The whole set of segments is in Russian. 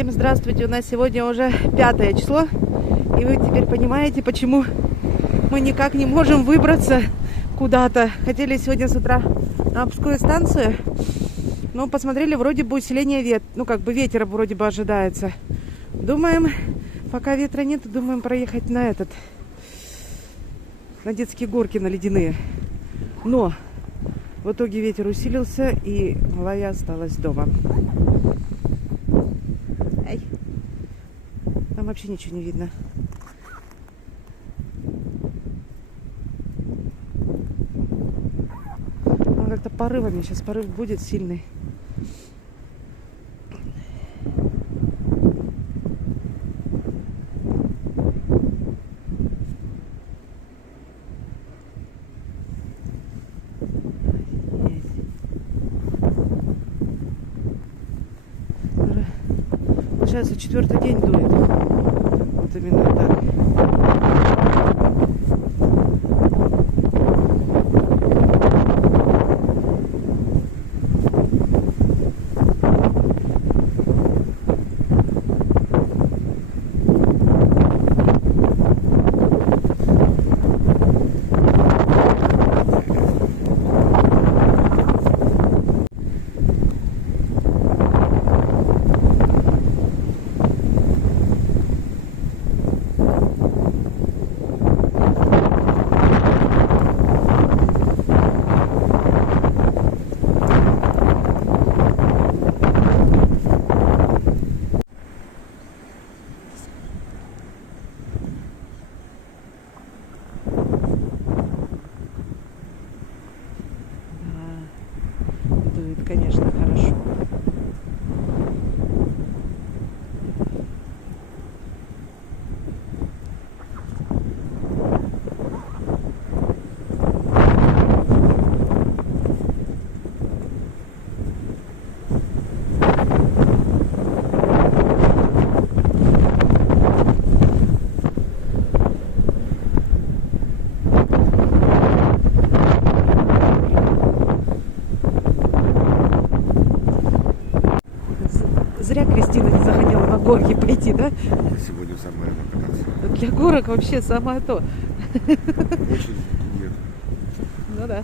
Всем здравствуйте, у нас сегодня уже 5 число, и вы теперь понимаете, почему мы никак не можем выбраться куда-то. Хотели сегодня с утра на Обскую станцию, но посмотрели, вроде бы усиление ветра вроде бы ожидается. Думаем, пока ветра нет, думаем проехать на детские горки, на ледяные. Но в итоге ветер усилился, и Лая осталась дома. Ай. Там вообще ничего не видно. Он как-то порывами, сейчас порыв будет сильный. Получается, 4-й день дует. Вот именно так. Дует, конечно, хорошо. Зря Кристина не захотела на горки пойти, да? Сегодня самое наконец. Для горок вообще самое то. Очень нет. Ну да.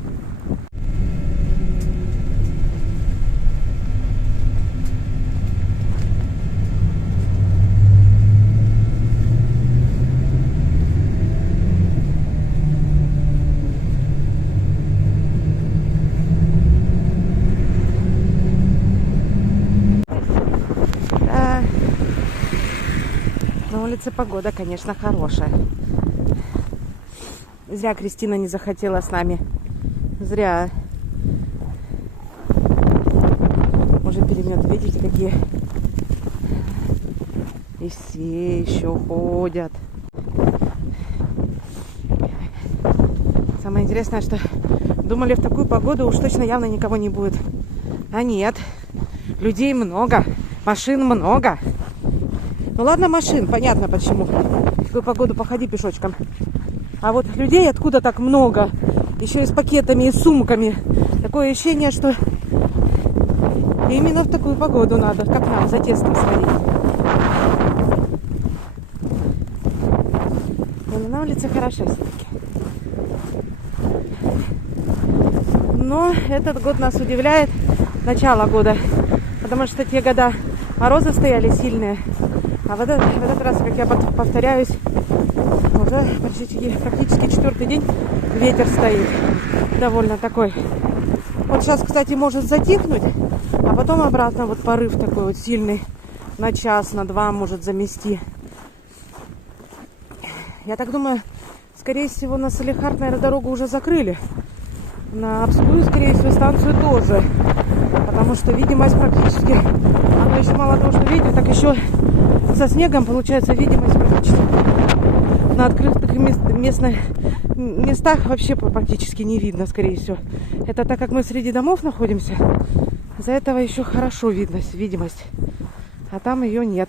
На улице погода, конечно, хорошая. Зря Кристина не захотела с нами. Зря. Может, переметы, видите, какие? И все еще ходят. Самое интересное, что думали, в такую погоду уж точно явно никого не будет. А нет. Людей много. Машин много. Ну ладно, машин, понятно почему. В такую погоду походи пешочком. А вот людей откуда так много? Еще и с пакетами, и с сумками. Такое ощущение, что именно в такую погоду надо, как нам, за тестом сводить. Но на улице хорошо все-таки. Но этот год нас удивляет, начало года. Потому что те года морозы стояли сильные. А в этот раз, как я повторяюсь, уже практически 4-й день ветер стоит. Довольно такой. Вот сейчас, кстати, может затихнуть, а потом обратно вот порыв такой вот сильный. На час, на 2 может замести. Я так думаю, скорее всего, на Салехард, наверное, дорогу уже закрыли. На Обскую, скорее всего, станцию тоже. Потому что видимость практически... Оно еще мало того, что ветер, так еще... Со снегом, получается, видимость практически на открытых местах вообще практически не видно, скорее всего. Это так как мы среди домов находимся, из-за этого еще хорошо видно видимость, а там ее нет.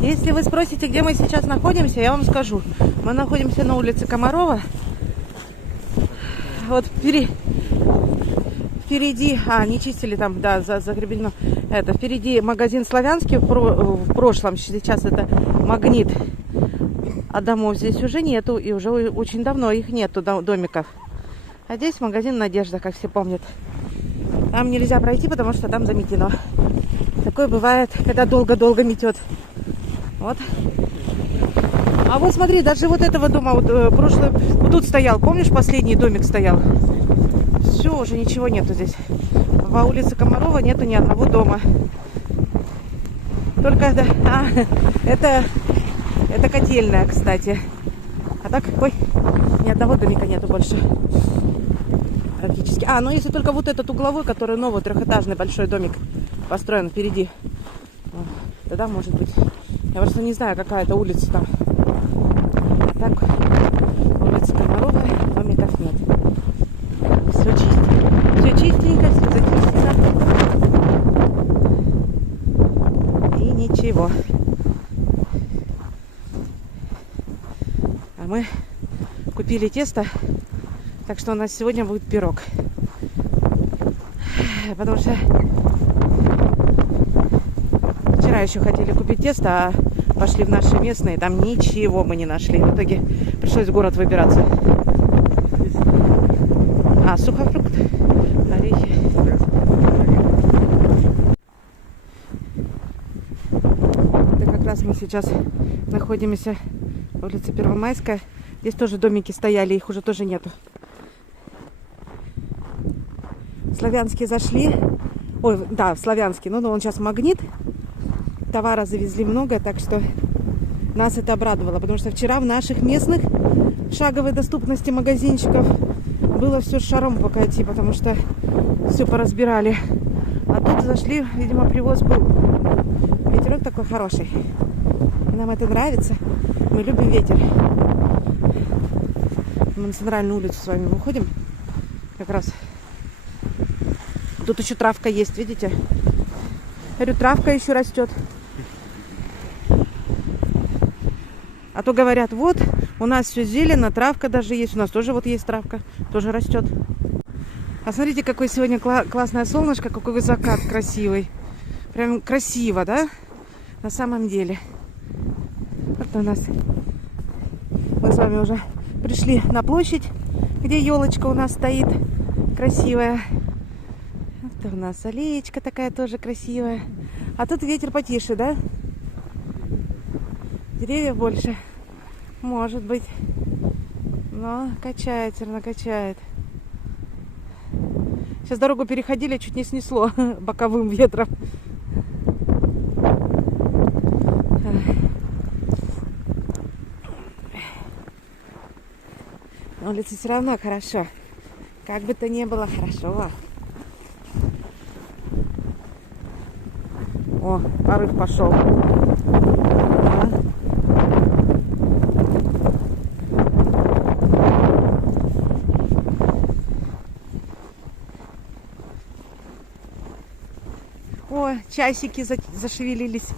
Если вы спросите, где мы сейчас находимся, я вам скажу. Мы находимся на улице Комарова. Вот впереди, не чистили там, да, загребено. Это впереди магазин Славянский, в прошлом, сейчас это Магнит. А домов здесь уже нету, и уже очень давно их нету, домиков. А здесь магазин Надежда, как все помнят. Там нельзя пройти, потому что там заметено. Такое бывает, когда долго-долго метет. Вот. А вот смотри, даже вот этого дома, вот тут стоял, помнишь, последний домик стоял? Все, уже ничего нету здесь. По улице Комарова нету ни одного дома. Только, да, это котельная, кстати. А так, ой, ни одного домика нету больше. Практически. Ну если только вот этот угловой, который новый, трехэтажный большой домик построен впереди. Тогда может быть. Я просто не знаю, какая это улица там. А так, улица Комарова, домиков нет. Все чистенько. Все чистенько, все зачистено. И ничего. А мы купили тесто. Так что у нас сегодня будет пирог. Потому что вчера еще хотели купить тесто, а пошли в наши местные, там ничего мы не нашли. В итоге пришлось в город выбираться. Сухофрукт, орехи. Это как раз мы сейчас находимся в улице Первомайская. Здесь тоже домики стояли, их уже тоже нету. Славянские зашли. Ой, да, в Славянский. Ну, он сейчас Магнит. Товара завезли много, так что нас это обрадовало. Потому что вчера в наших местных шаговой доступности магазинчиков было все шаром пока идти, потому что все поразбирали. А тут зашли, видимо, привоз был. Ветерок такой хороший. И нам это нравится. Мы любим ветер. Мы на центральную улицу с вами выходим. Как раз. Тут еще травка есть, видите? Говорю, травка еще растет. А то говорят, вот, у нас все зелено, травка даже есть. У нас тоже вот есть травка, тоже растет. А смотрите, какое сегодня классное солнышко, какой закат красивый. Прям красиво, да? На самом деле. Вот у нас. Мы с вами уже пришли на площадь, где елочка у нас стоит. Красивая. Вот у нас аллеечка такая тоже красивая. А тут ветер потише, да? Деревьев больше. Может быть. Но качает, все равно качает. Сейчас дорогу переходили, чуть не снесло боковым ветром. На улице все равно хорошо. Как бы то ни было хорошо. О, порыв пошел. О, часики зашевелились.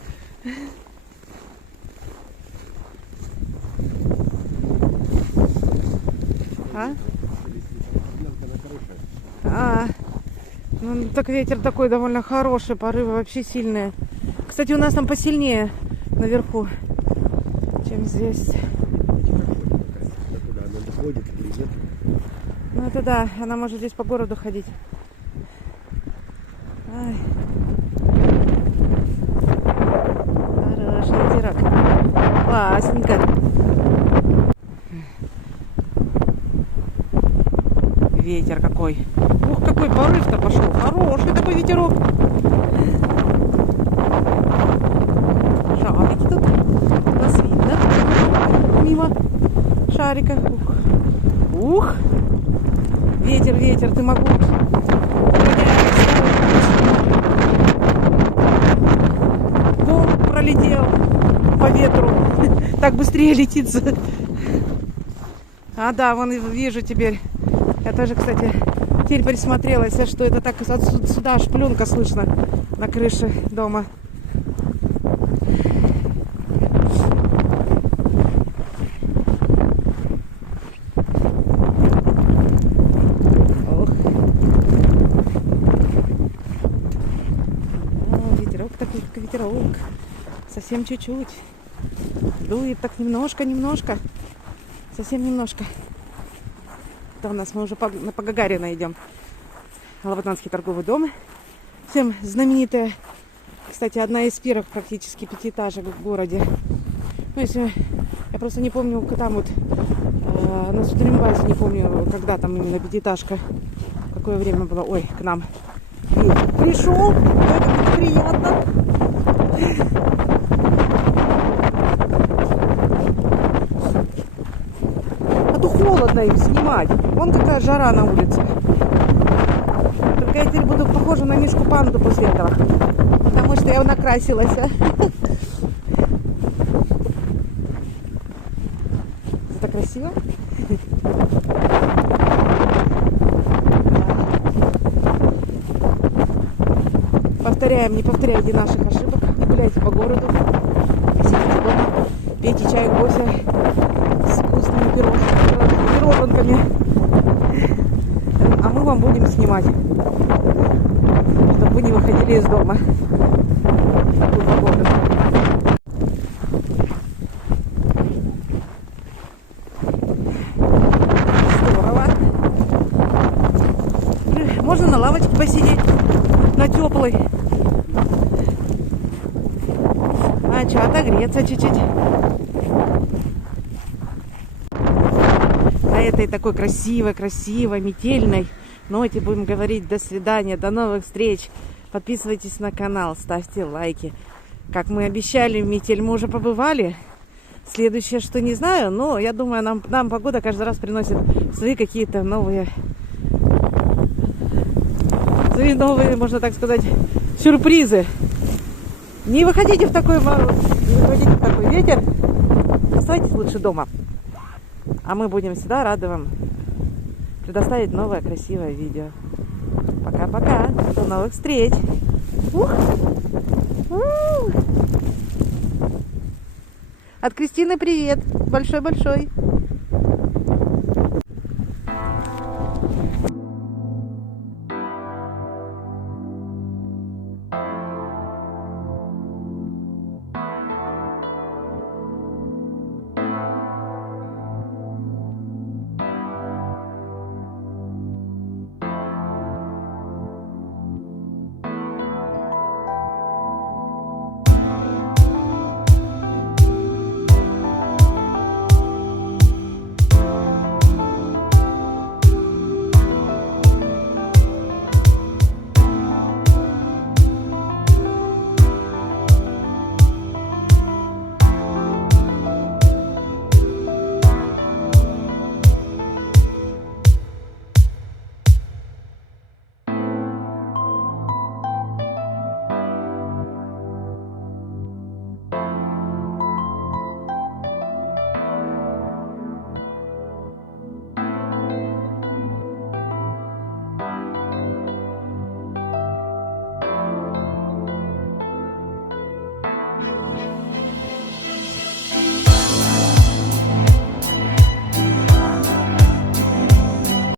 Ну, так ветер такой довольно хороший, порывы вообще сильные. Кстати, у нас там посильнее наверху, чем здесь. Куда она доходит или нет? Ну это да, она может здесь по городу ходить. Ай. Хороший ветерок. Классненько. Ветер какой. Ух, какой порыв-то пошел. Хороший такой ветерок. Шарики тут. Нас видно. Мимо шарика. Ух. Ветер, ветер, ты могу. Гол пролетел по ветру. Так быстрее летится. А да, вон вижу теперь. Я тоже, кстати, теперь присмотрелась, что это так сюда аж пленка слышно на крыше дома. Ох. Совсем чуть-чуть. Дует так немножко. Совсем немножко. Это у нас мы уже по Гагарина идем. Лабатанский торговый дом. Всем знаменитая, кстати, одна из первых практически пятиэтажек в городе. Ну, если я просто не помню, там вот на Судрембазе, не помню, когда там именно пятиэтажка, какое время было. Ой, к нам пришел, это будет приятно. А то холодно им снимать. Вон какая жара на улице. Только я теперь буду похожа на Мишку Панду после этого. Потому что я накрасилась. Это красиво? Повторяем, не повторяйте наших ошибок. Не гуляйте по городу. Сидите дома. Пейте чай, кофе с вкусными пироженками. А мы вам будем снимать, чтобы вы не выходили из дома. Такую погоду. Здорово. Можно на лавочке посидеть, на теплой. А что, отогреться чуть-чуть. На этой такой красивой, метельной ноте будем говорить до свидания, до новых встреч. Подписывайтесь на канал, ставьте лайки. Как мы обещали, в метель мы уже побывали. Следующее, что не знаю, но я думаю, нам погода каждый раз приносит свои какие-то новые, можно так сказать, сюрпризы. Не выходите в такой мороз, не выходите в такой ветер. Оставайтесь лучше дома. А мы будем всегда рады вам предоставить новое красивое видео. Пока-пока. До новых встреч. От Кристины привет. Большой-большой.